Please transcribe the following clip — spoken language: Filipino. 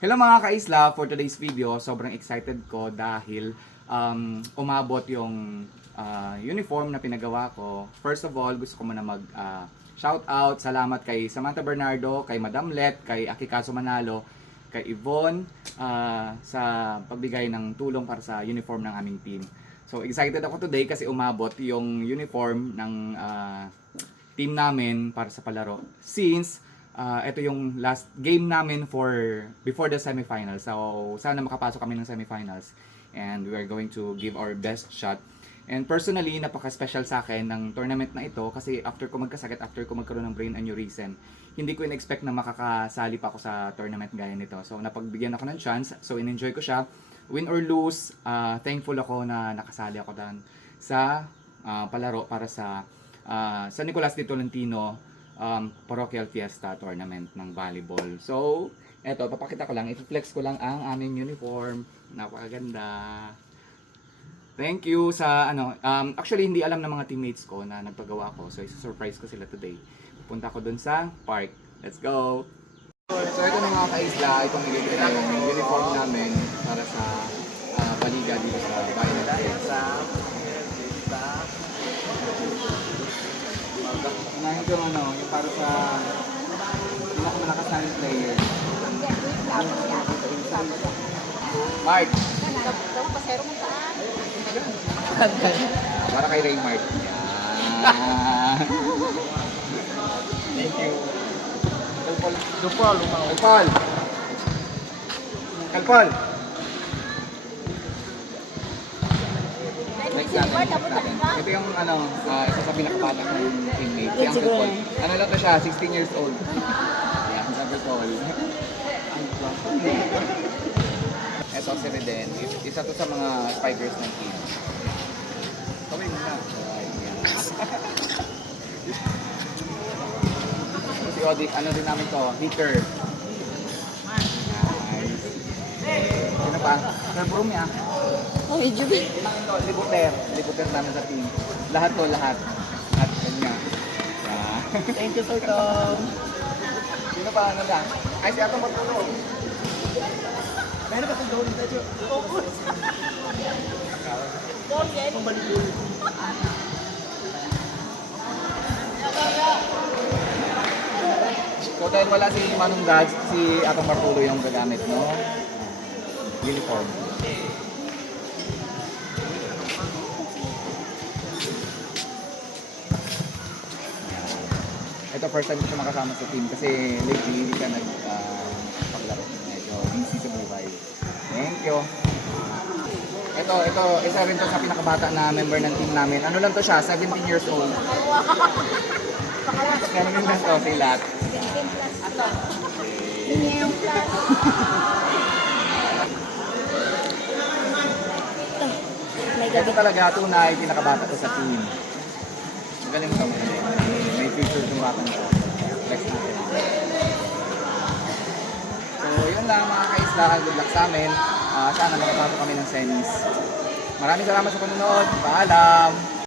Hello mga kaisla, for today's video, sobrang excited ko dahil umabot yung uniform na pinagawa ko. First of all, gusto ko muna mag shout out, salamat kay Samantha Bernardo, kay Madam Let, kay Akikaso Manalo, kay Yvonne sa pagbigay ng tulong para sa uniform ng aming team. So excited ako today kasi umabot yung uniform ng team namin para sa palaro. Since ito yung last game namin before the semifinals. So sana makapasok kami ng semifinals and we are going to give our best shot. And personally, napaka-special sa akin ng tournament na ito kasi after ko magkasakit, after ko magkaroon ng brain aneurysm, hindi ko in-expect na makakasali pa ako sa tournament gaya nito. So napagbigyan ako ng chance, so in-enjoy ko siya. Win or lose, thankful ako na nakasali ako doon sa palaro para sa Nicolas de Tolentino Parochial Fiesta Tournament ng volleyball. So, eto, papakita ko lang, i-flex ko lang ang aming uniform. Napakaganda. Thank you sa actually hindi alam ng mga teammates ko na nagpagawa ko. So, isa-surprise ko sila today. Pupunta ko dun sa park. Let's go! So, ito na mga kaisla, itong yung uniform namin para sa baliga dito sa bayan natin. Unahin ko yung para sa pinakamalakas namin player. Mark! Para kay Raymart. Yan. Thank you. Kalpol. Next natin. Ito yung isa sa pinakabatak ng teammate. Si Uncle Paul. Ano lang to siya? 16 years old. Yeah, si Uncle Paul. Ito si Reden. Isa to sa mga spikers ng team. Kawin mo na. Si Odi, ano din namin to? Hitter. Nice. Sino pa? Sir Brumi Oh, medyo big. Libuter namin sa team. Lahat. At kanya. Yeah. Thank you, Sir Tom. Sino pa ano lang? Ay, si Atong Matulog. Meron ba itong doon tayo? Focus. Doon, yan. Pumbalikul. So dahil wala si Manong Dads, si Atong Martulo yung gagamit, no? Uniform. Ito first time ko siya makasama sa team kasi lately hindi ka nagpaglaro. Medyo busy sa buhay. Thank you. Ito, isa rin to sa pinakabata na member ng team namin. Ano lang to siya? 17 years old. Meron din lang to si Lat. Ito talaga tunay, pinakabata to sa team. Magaling to. May future yung bata nito. Flex natin. So, yun lang mga kaisla. Good luck sa amin. Sana makapasok kami ng semis. Maraming salamat sa panonood. Paalam!